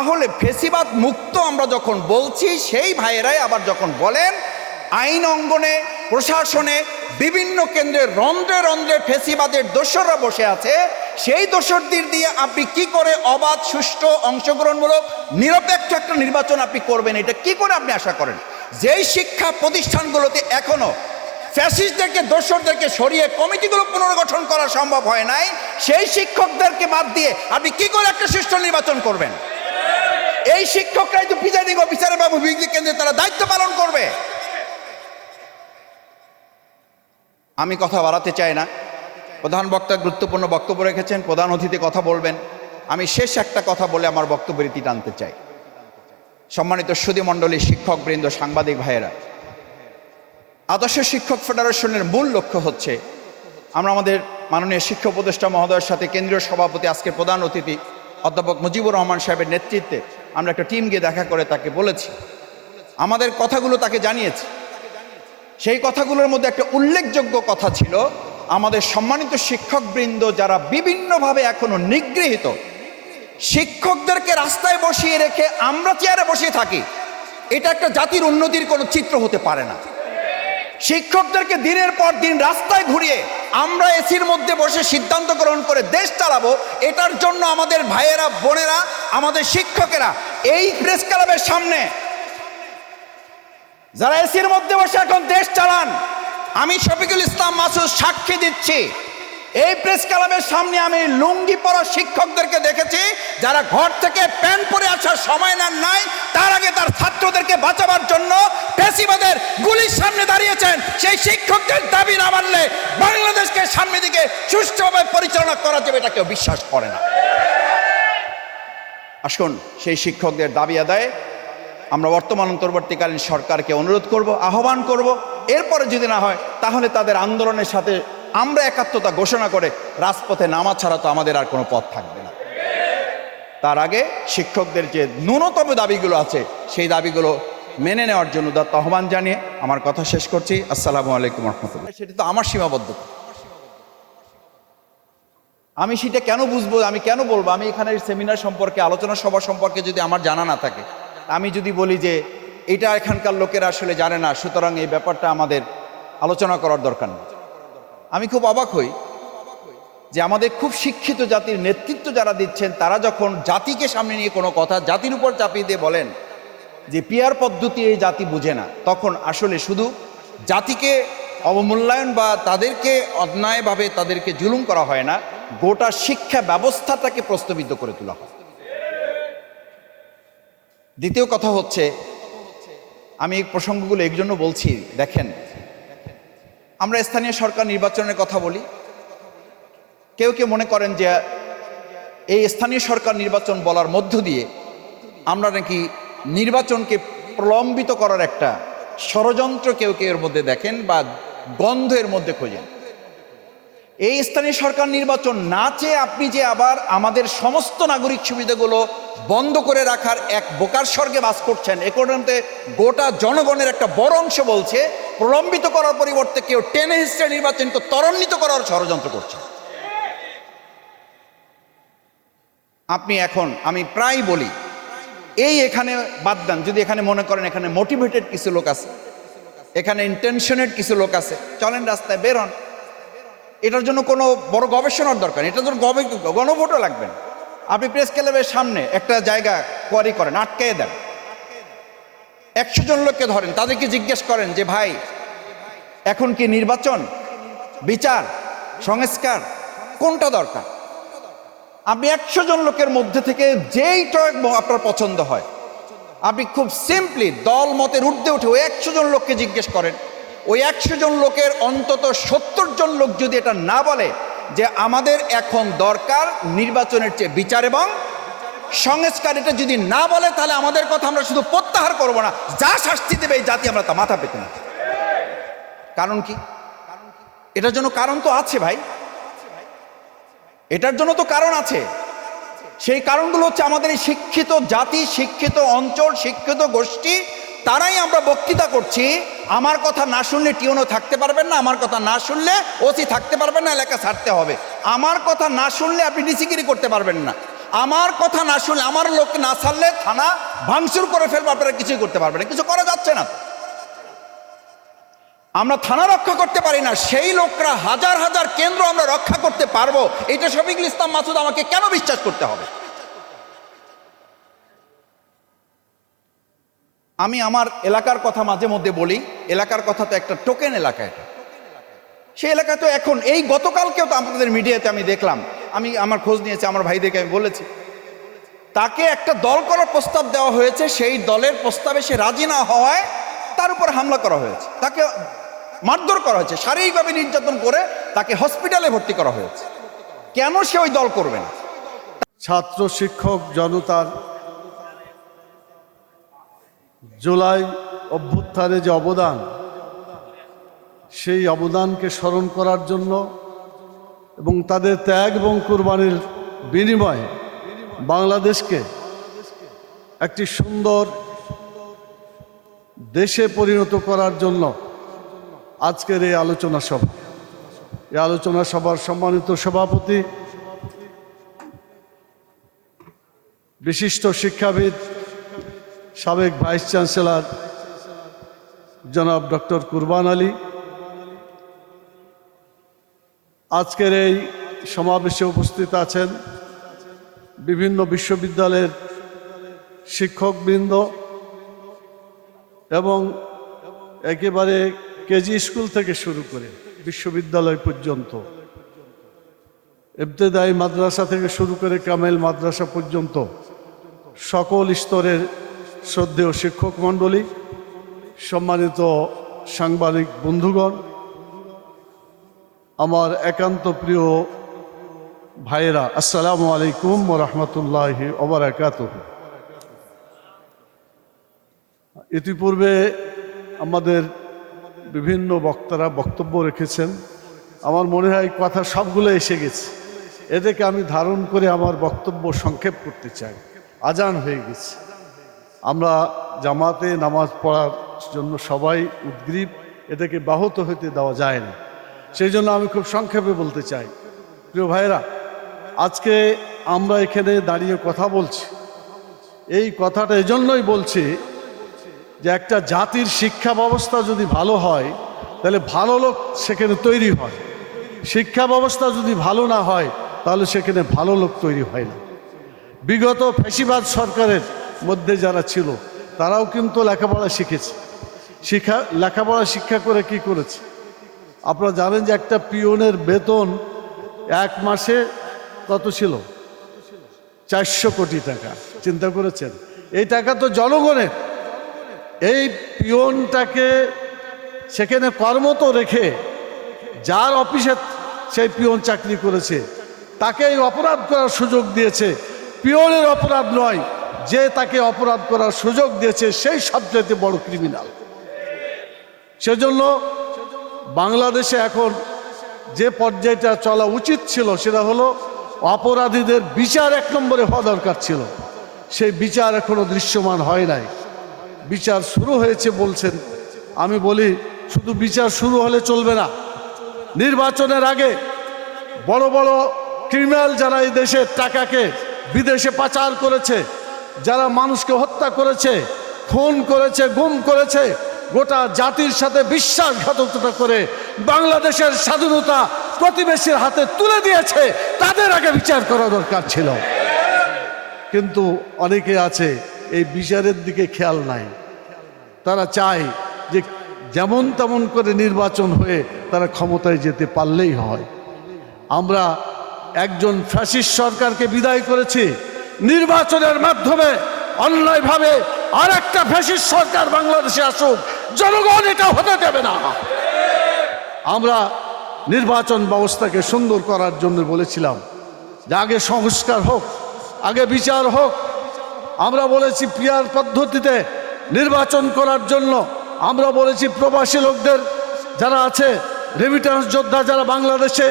তাহলে ফেসিবাদ মুক্ত আমরা যখন বলছি, সেই ভাইয়েরাই আবার যখন বলেন আইন অঙ্গনে, প্রশাসনে, বিভিন্ন কেন্দ্রে রন্ধ্রে রন্ধ্রে ফেসিবাদের দোসররা বসে আছে, সেই দোসরদের দিয়ে আপনি কি করে অবাধ, সুষ্ঠু, অংশগ্রহণমূলক, নিরপেক্ষ একটা নির্বাচন আপনি করবেন? এটা কি করে আপনি আশা করেন? যেই শিক্ষা প্রতিষ্ঠানগুলোতে এখনো ফ্যাসিস্টদেরকে, দোসরদেরকে সরিয়ে কমিটিগুলো পুনর্গঠন করা সম্ভব হয় নাই, সেই শিক্ষকদেরকে বাদ দিয়ে আপনি কি করে একটা সুষ্ঠু নির্বাচন করবেন? এই শিক্ষকরাই তো প্রিজাইডিং অফিসার বা বিজ্ঞ কেন্দ্রে তারা দায়িত্ব পালন করবে। আমি কথা বাড়াতে চাই না, প্রধান বক্তা গুরুত্বপূর্ণ বক্তব্য রেখেছেন, প্রধান অতিথি কথা বলবেন। আমি শেষ একটা কথা বলে আমার বক্তব্যের ইতি টানতে চাই। সম্মানিত সুধীমণ্ডলী, শিক্ষকবৃন্দ, সাংবাদিক ভাইয়েরা, আদর্শ শিক্ষক ফেডারেশনের মূল লক্ষ্য হচ্ছে, আমরা আমাদের মাননীয় শিক্ষা উপদেষ্টা মহোদয়ের সাথে কেন্দ্রীয় সভাপতি, আজকের প্রধান অতিথি অধ্যাপক মুজিবুর রহমান সাহেবের নেতৃত্বে আমরা একটা টিম গিয়ে দেখা করে তাকে বলেছি, আমাদের কথাগুলো তাকে জানিয়েছি। সেই কথাগুলোর মধ্যে একটা উল্লেখযোগ্য কথা ছিল, আমাদের সম্মানিত শিক্ষকবৃন্দ যারা বিভিন্নভাবে এখনো নিগৃহীত, শিক্ষকদেরকে রাস্তায় বসিয়ে রেখে আমরা চেয়ারে বসিয়ে থাকি, এটা একটা জাতির উন্নতির কোনো চিত্র হতে পারে না। শিক্ষকদেরকে দিনের পর দিন রাস্তায় ঘুরিয়ে আমরা এসির মধ্যে বসে সিদ্ধান্ত গ্রহণ করে দেশ চালাবো, এটার জন্য আমাদের ভাইয়েরা, বোনেরা, আমাদের শিক্ষকেরা এই প্রেস ক্লাবের সামনে যারা এসির মধ্যে বসে এখন দেশ চালান, আমি শফিকুল ইসলাম মাসুদ সাক্ষী দিচ্ছি, এই প্রেস ক্লাবের সামনে আমি লুঙ্গি পরা শিক্ষকদেরকে দেখেছি, যারা ঘর থেকে প্যান্ট পরে আসার সময় নেন নাই, তার আগে তার ছাত্রদেরকে বাঁচাবার জন্য ফ্যাসিবাদের গুলির সামনে দাঁড়িয়েছেন। সেই শিক্ষকদের দাবি না মানলে বাংলাদেশকে সামনের দিকে সুষ্ঠুভাবে পরিচালনা করা যাবে, এটা কেউ বিশ্বাস করে না। আসুন সেই শিক্ষকদের দাবি আদায়ে আমরা বর্তমান অন্তর্বর্তীকালীন সরকারকে অনুরোধ করব, আহ্বান করব। এরপরে যদি না হয় তাহলে তাদের আন্দোলনের সাথে আমরা একাত্মতা ঘোষণা করে রাজপথে নামা ছাড়া তো আমাদের আর কোনো পথ থাকবে না। তার আগে শিক্ষকদের যে ন্যূনতম দাবিগুলো আছে সেই দাবিগুলো মেনে নেওয়ার জন্য উদাত্ত আহ্বান জানিয়ে আমার কথা শেষ করছি। আসসালামু আলাইকুম রহমতুল্লাহ। সেটা তো আমার সীমাবদ্ধতা, আমি সেটা কেন বুঝবো, আমি কেন বলবো? আমি এখানে সেমিনার সম্পর্কে, আলোচনা সভা সম্পর্কে যদি আমার জানা না থাকে, আমি যদি বলি যে এটা এখানকার লোকেরা আসলে জানে না, সুতরাং এই ব্যাপারটা আমাদের আলোচনা করার দরকার নেই, আমি খুব অবাক হই যে আমাদের খুব শিক্ষিত জাতির নেতৃত্ব যারা দিচ্ছেন, তারা যখন জাতিকে সামনে নিয়ে কোনো কথা জাতির উপর চাপিয়ে দিয়ে বলেন যে পিয়ার পদ্ধতি এই জাতি বুঝে না, তখন আসলে শুধু জাতিকে অবমূল্যায়ন বা তাদেরকে অন্যায়ভাবে তাদেরকে জুলুম করা হয় না, গোটা শিক্ষা ব্যবস্থাটাকে প্রশ্নবিদ্ধ করে তোলা হয়। দ্বিতীয় কথা হচ্ছে, আমি এই প্রসঙ্গগুলো এই জন্য বলছি, দেখেন আমরা স্থানীয় সরকার নির্বাচনের কথা বলি, কেউ কেউ মনে করেন যে এই স্থানীয় সরকার নির্বাচন বলার মধ্য দিয়ে আমরা নাকি নির্বাচনকে প্রলম্বিত করার একটা ষড়যন্ত্র কেউ কেউ এর মধ্যে দেখেন বা গন্ধ এর মধ্যে খোঁজেন। এই স্থানীয় সরকার নির্বাচন না চেয়ে আপনি যে আবার আমাদের সমস্ত নাগরিক সুবিধাগুলো বন্ধ করে রাখার এক বোকার স্বর্গে বাস করছেন, এ কারণে গোটা জনগণের একটা বড় অংশ বলছে প্রলম্বিত করার পরিবর্তে কেউ টেনে হিস্ট্রে নির্বাচনকে ত্বরান্বিত করার ষড়যন্ত্র করছে। আপনি এখন, আমি প্রায় বলি, এই এখানে বাদ দেন, যদি এখানে মনে করেন এখানে মোটিভেটেড কিছু লোক আছে, এখানে ইন্টেনশনেড কিছু লোক আছে, চলেন রাস্তায় বের হন, এটার জন্য কোনো বড় গবেষণার দরকার, এটার জন্য গণভোটও লাগবে না। আপনি প্রেস ক্লাবের সামনে একটা জায়গা কোয়ারি করেন, আটকে দেন, 100 জন লোককে ধরেন, তাদেরকে জিজ্ঞেস করেন যে ভাই এখন কি নির্বাচন, বিচার, সংস্কার কোনটা দরকার? আপনি 100 জন লোকের মধ্যে থেকে যেইটা আপনার পছন্দ হয়, আপনি খুব সিম্পলি দল মতের ঊর্ধ্বে উঠে ওই 100 জন লোককে জিজ্ঞেস করেন। ওই 100 জন লোকের অন্তত 70 জন লোক যদি এটা না বলে যে আমাদের এখন দরকার নির্বাচনের চেয়ে বিচার এবং সংস্কার, এটা যদি না বলে, তাহলে আমাদের কথা আমরা শুধু প্রত্যাহার করব না, যা শাস্তি দেবে এই জাতি আমরা তা মাথা পেতে না। কারণ কি? এটার জন্য কারণ তো আছে ভাই, এটার জন্য তো কারণ আছে। সেই কারণগুলো হচ্ছে আমাদের এই শিক্ষিত জাতি, শিক্ষিত অঞ্চল, শিক্ষিত গোষ্ঠী, তারাই আমরা বক্তৃতা করছি, আমার কথা না শুনলে টিউনও থাকতে পারবেন না, আমার কথা না শুনলে ওসি থাকতে পারবেন না, এলাকা ছাড়তে হবে, আমার কথা না শুনলে আপনি ডিসিগিরি করতে পারবেন না, আমার কথা না শুনলে, আমার লোককে না ছাড়লে থানা ভাঙচুর করে ফেলবে, আপনারা কিছুই করতে পারবেন না, কিছু করা যাচ্ছে না। আমরা থানা রক্ষা করতে পারি না, সেই লোকরা হাজার হাজার কেন্দ্র আমরা রক্ষা করতে পারবো, এটা শফিকুল ইসলাম মাসুদ আমাকে কেন বিশ্বাস করতে হবে? আমি আমার এলাকার কথা মাঝে মধ্যে বলি, এলাকার কথা তো একটা টোকেন এলাকা, এটা সেই এলাকা তো এখন এই গতকালকেও তো আপনাদের মিডিয়াতে আমি দেখলাম, আমি আমার খোঁজ নিয়েছি, আমার ভাইদেরকে আমি বলেছি, তাকে একটা দল করার প্রস্তাব দেওয়া হয়েছে, সেই দলের প্রস্তাবে সে রাজি না হওয়ায় তার উপর হামলা করা হয়েছে, তাকে মারধর করা হয়েছে, শারীরিকভাবে নির্যাতন করে তাকে হসপিটালে ভর্তি করা হয়েছে। কেন সে ওই দল করবে না? ছাত্র শিক্ষক জনতার জুলাই অভ্যুত্থানে যে অবদান, সেই অবদানকে স্মরণ করার জন্য এবং তাদের ত্যাগ এবং কুরবানির বিনিময়ে বাংলাদেশকে একটি সুন্দর দেশে পরিণত করার জন্য আজকের এই আলোচনা সভা। এই আলোচনা সভার সম্মানিত সভাপতি, বিশিষ্ট শিক্ষাবিদ, সাবেক ভাইস চ্যান্সেলর জনাব ডক্টর কুরবান আলী, আজকের এই সমাবেশে উপস্থিত আছেন বিভিন্ন বিশ্ববিদ্যালয়ের শিক্ষকবৃন্দ এবং একেবারে কেজি স্কুল থেকে শুরু করে বিশ্ববিদ্যালয় পর্যন্ত, ইবতেদায়ী মাদ্রাসা থেকে শুরু করে কামেল মাদ্রাসা পর্যন্ত সকল স্তরের শ্রদ্ধেয় শিক্ষক মণ্ডলী, সম্মানিত সাংবাদিক বন্ধুগণ, আমার একান্ত প্রিয় ভাইয়েরা, আসসালামু আলাইকুম ওয়া রাহমাতুল্লাহি ওয়া বারাকাতুহু। ইতিপূর্বে আমাদের বিভিন্ন বক্তারা বক্তব্য রেখেছেন, আমার মনে হয় কথা সবগুলো এসে গেছে, এটাকে আমি ধারণ করে আমার বক্তব্য সংক্ষেপ করতে চাই। আজান হয়ে গেছে, আমরা জামাতে নামাজ পড়ার জন্য সবাই উদ্গ্রীব, এটাকে ব্যাহত হতে দেওয়া যায় না, সেই জন্য আমি খুব সংক্ষেপে বলতে চাই। প্রিয় ভাইরা, আজকে আমরা এখানে দাঁড়িয়ে কথা বলছি, এই কথাটা এজন্যই বলছি যে একটা জাতির শিক্ষা ব্যবস্থা যদি ভালো হয় তাহলে ভালো লোক সেখানে তৈরি হয়, শিক্ষা ব্যবস্থা যদি ভালো না হয় তাহলে সেখানে ভালো লোক তৈরি হয় না। বিগত ফ্যাসিবাদ সরকারের মধ্যে যারা ছিল তারাও কিন্তু লেখাপড়া শিখেছে, লেখাপড়া শিক্ষা করে কি করেছে? আপনারা জানেন যে একটা পিওনের বেতন এক মাসে কত ছিল? 400 কোটি টাকা। চিন্তা করেছেন? এই টাকা তো জনগণের। এই পিওনটাকে সেখানে কর্মরত রেখে যার অফিসে সেই পিওন চাকরি করেছে তাকে এই অপরাধ করার সুযোগ দিয়েছে। পিওনের অপরাধ নয়, যে তাকে অপরাধ করার সুযোগ দিয়েছে সেই সবচেয়ে বড় ক্রিমিনাল। সেজন্য বাংলাদেশে এখন যে পর্যায়টা চলা উচিত ছিল সেটা হলো অপরাধীদের বিচার 1 নম্বরে হওয়া দরকার ছিল, সেই বিচার এখনো দৃশ্যমান হয় নাই। বিচার শুরু হয়েছে বলছেন, আমি বলি শুধু বিচার শুরু হলে চলবে না, নির্বাচনের আগে বড় বড় ক্রিমিনাল যারা এই দেশের টাকাকে বিদেশে পাচার করেছে, যারা মানুষকে হত্যা করেছে, খুন করেছে, গুম করেছে, গোটা জাতির সাথে বিশ্বাসঘাতকতা করে বাংলাদেশের স্বাধীনতা প্রতিবেশীর হাতে তুলে দিয়েছে, তাদের আগে বিচার করা দরকার ছিল। কিন্তু অনেকে আছে এই বিচারের দিকে খেয়াল নাই, তারা চায় যে যেমন তেমন করে নির্বাচন হয়ে তারা ক্ষমতায় যেতে পারলেই হয়। আমরা একজন ফ্যাসিস্ট সরকারকে বিদায় করেছি, নির্বাচনের মাধ্যমে অন্যায়ভাবে আর একটা ফ্যাসিস্ট সরকার বাংলাদেশে আসুক, জনগণ এটা হতে দেবে না। আমরা নির্বাচন ব্যবস্থাকে সুন্দর করার জন্য বলেছিলাম যে আগে সংস্কার হোক, আগে বিচার হোক। আমরা বলেছি পিআর পদ্ধতিতে নির্বাচন করার জন্য। আমরা বলেছি প্রবাসী লোকদের যারা আছে, রেমিটেন্স যোদ্ধা যারা বাংলাদেশে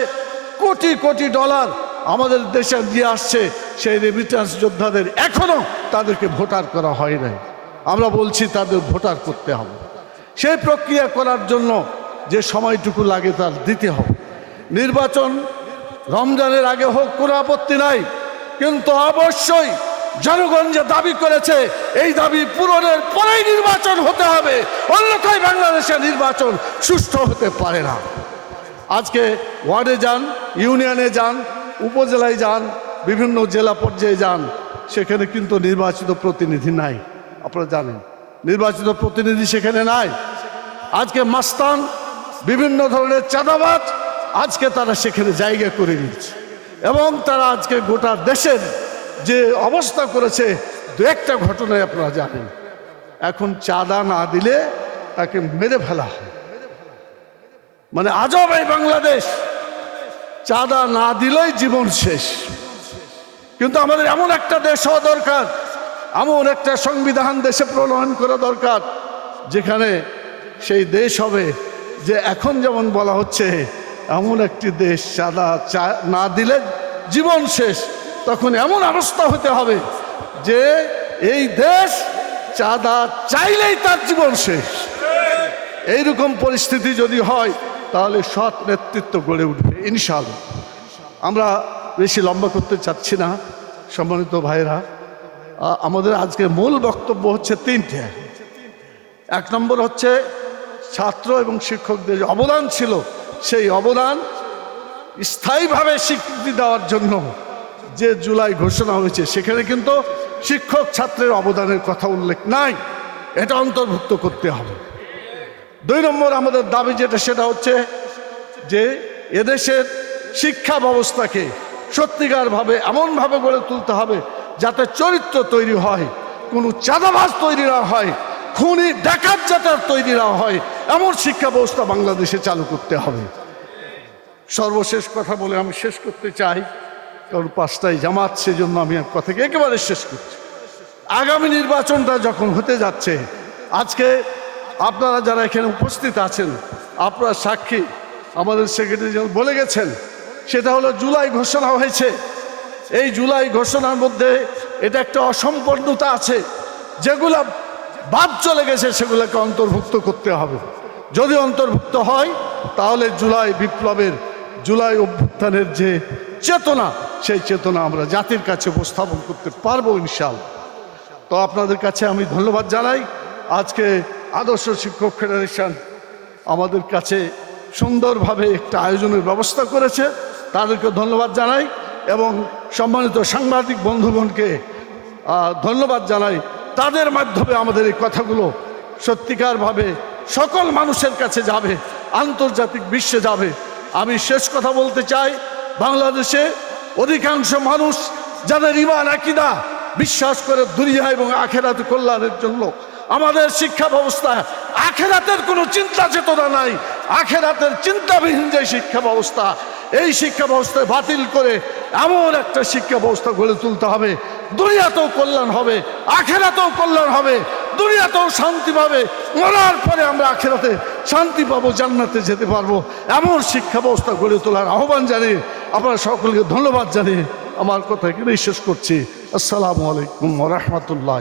কোটি কোটি ডলার আমাদের দেশে দিয়ে আসছে, সেই রেমিটেন্স যোদ্ধাদের এখনো তাদেরকে ভোটার করা হয় নাই। আমরা বলছি তাদের ভোটার করতে হবে। সেই প্রক্রিয়া করার জন্য যে সময়টুকু লাগে তার দিতে হবে। নির্বাচন রমজানের আগে হোক, কোনো আপত্তি নাই, কিন্তু অবশ্যই জনগণ যে দাবি করেছে এই দাবি পূরণের পরেই নির্বাচন হতে হবে, অন্যথায় বাংলাদেশের নির্বাচন সুষ্ঠু হতে পারে না। আজকে ওয়ার্ডে যান, ইউনিয়নে যান, উপজেলায় যান, বিভিন্ন জেলা পর্যায়ে যান, সেখানে কিন্তু নির্বাচিত প্রতিনিধি নাই। আপনারা জানেন নির্বাচিত প্রতিনিধি সেখানে নাই। আজকে মাস্তান, বিভিন্ন ধরনের চাঁদাবাজ আজকে তারা সেখানে জায়গা করে নিচ্ছে এবং তারা আজকে গোটা দেশের যে অবস্থা করেছে, দু একটা ঘটনায় আপনারা জানেন। এখন চাঁদা না দিলে তাকে মেরে ফেলা হয়। মানে আজব এই বাংলাদেশ, চাঁদা না দিলেই জীবন শেষ। কিন্তু আমাদের এমন একটা দেশ হওয়া দরকার, এমন একটা সংবিধান দেশে প্রণয়ন করা দরকার যেখানে সেই দেশ হবে যে এখন যেমন বলা হচ্ছে এমন একটি দেশ, চাঁদা না দিলে জীবন শেষ। তখন এমন অবস্থা হতে হবে যে এই দেশ চাঁদা চাইলেই তার জীবন শেষ। এইরকম পরিস্থিতি যদি হয় তাহলে সৎ নেতৃত্ব গড়ে উঠবে ইনশাআল্লাহ। আমরা বেশি লম্বা করতে চাচ্ছি না সম্মানিত ভাইরা। আমাদের আজকে মূল বক্তব্য হচ্ছে তিনটে। এক নম্বর হচ্ছে ছাত্র এবং শিক্ষকদের যে অবদান ছিল, সেই অবদান স্থায়ীভাবে স্বীকৃতি দেওয়ার জন্য যে জুলাই ঘোষণা হয়েছে সেখানে কিন্তু শিক্ষক ছাত্রের অবদানের কথা উল্লেখ নাই, এটা অন্তর্ভুক্ত করতে হবে। দুই নম্বর আমাদের দাবি যেটা, সেটা হচ্ছে যে এদেশের শিক্ষা ব্যবস্থাকে সত্যিকারভাবে এমনভাবে গড়ে তুলতে হবে যাতে চরিত্র তৈরি হয়, কোনো চাঁদাবাজ তৈরি না হয়, খুনি ডাকাত যাতে তৈরি না হয়, এমন শিক্ষা ব্যবস্থা বাংলাদেশে চালু করতে হবে। সর্বশেষ কথা বলে আমি শেষ করতে চাই, কারণ 5টায় জামাত, সেজন্য আমি কথাকে একেবারে শেষ করছি। আগামী নির্বাচনটা যখন হতে যাচ্ছে, আজকে আপনারা যারা এখানে উপস্থিত আছেন আপনারা সাক্ষী, আমাদের সেক্রেটারি জেনারেল বলে গেছেন, সেটা হলো জুলাই ঘোষণা হয়েছে। এই জুলাই ঘোষণার মধ্যে এটা একটা অসম্পূর্ণতা আছে, যেগুলা বাদ চলে গেছে সেগুলোকে অন্তর্ভুক্ত করতে হবে। যদি অন্তর্ভুক্ত হয় তাহলে জুলাই বিপ্লবের, জুলাই অভ্যুত্থানের যে চেতনা, সেই চেতনা আমরা জাতির কাছে উপস্থাপন করতে পারবো ইনশাআল্লাহ। তো আপনাদের কাছে আমি ধন্যবাদ জানাই। আজকে আদর্শ শিক্ষক ফেডারেশন আমাদের কাছে সুন্দরভাবে একটা আয়োজনের ব্যবস্থা করেছে, তাদেরকে ধন্যবাদ জানাই এবং সম্মানিত সাংবাদিক বন্ধুগণকে ধন্যবাদ জানাই। তাদের মাধ্যমে আমাদের এই কথাগুলো সত্যিকারভাবে সকল মানুষের কাছে যাবে, আন্তর্জাতিক বিশ্বে যাবে। আমি শেষ কথা বলতে চাই, বাংলাদেশে অধিকাংশ মানুষ যাদের ঈমান আকীদা বিশ্বাস করে দুনিয়া এবং আখিরাত কল্যাণের জন্য, আমাদের শিক্ষা ব্যবস্থা আখিরাতের কোনো চিন্তা চেতনা নাই। আখিরাতের চিন্তাবিহীন যে শিক্ষা ব্যবস্থা, এই শিক্ষা ব্যবস্থায় বাতিল করে এমন একটা শিক্ষা ব্যবস্থা গড়ে তুলতে হবে, দুনিয়াতেও কল্যাণ হবে, আখিরাতেও কল্যাণ হবে, দুনিয়াতেও শান্তি পাবে, মরার পরে আমরা আখিরাতে শান্তি পাবো, জান্নাতে যেতে পারবো, এমন শিক্ষা ব্যবস্থা গড়ে তোলার আহ্বান জানিয়ে আপনারা সকলকে ধন্যবাদ জানিয়ে আমার কথা এখানেই শেষ করছি। আসসালামু আলাইকুম ওয়া রাহমাতুল্লাহ।